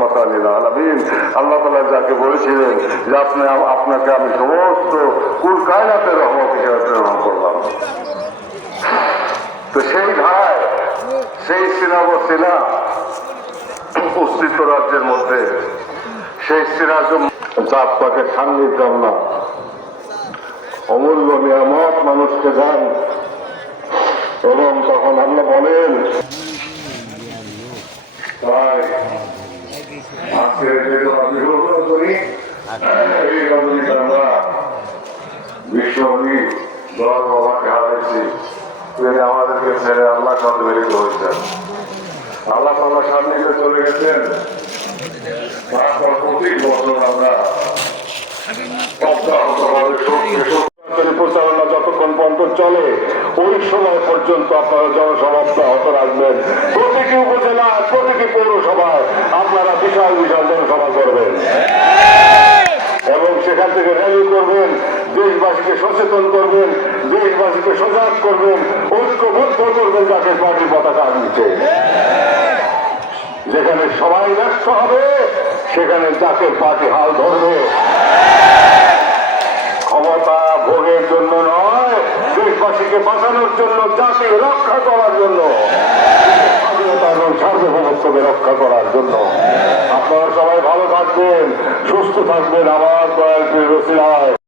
রাহমাতাল লিল আলামিন। আল্লাহ তাআলা যাকে বলেছিলেন যে আপনাকে আমি সমস্ত কুল কায়নাতের রহমত হিসেবে প্রেরণ করলাম। তো সেই ধারায় সেই সিনা অস্তিত্ব রাজ্যের মধ্যে সেই সিরাজ জাত পাকের সান্নিধ্য আল্লাহ অমূল্য নিয়ামত মানুষকে দেন। এবং তখন আল্লাহ বলেন, তাই আজকে যেহেতু আমি ঘোষণা করি এই রজনীতে আমরা বিশ্বকবি দল বাবাকে হারাইছি। তিনি আমাদেরকে ছেড়ে আল্লাহ সাথে মিলিত হয়েছেন। আল্লাহ তাআলা সান্নিধ্যে চলে গেছেন। তারপর প্রতি বছর আমরা প্রচারণা যতক্ষণ পর্যন্ত চলে ওই সময় পর্যন্ত আপনারা জনসভা অব্যাহত রাখবেন। প্রতিটি উপজেলায় প্রতিটি পৌরসভায় আপনারা বিশাল বিশাল জনসভা করবেন এবং সেখান থেকে র্যালি করবেন, দেশবাসীকে সচেতন করবেন, দেশবাসীকে সজাগ করবেন, ঐক্যবদ্ধ করবেন জাতীয় পার্টির পতাকা নিচে। যেখানে সবাই ব্যস্ত হবে সেখানে জাতীয় পার্টি হাল ধরবে। ক্ষমতা ভোগের জন্য নয়, দেশবাসীকে বাঁচানোর জন্য, জাতি রক্ষা করার জন্য, স্বাধীনতা এবং সার্বভৌমত্বকে রক্ষা করার জন্য। আপনারা সবাই ভালো থাকবেন, সুস্থ থাকবেন। আমার দয়াল প্রিয় রসিলায়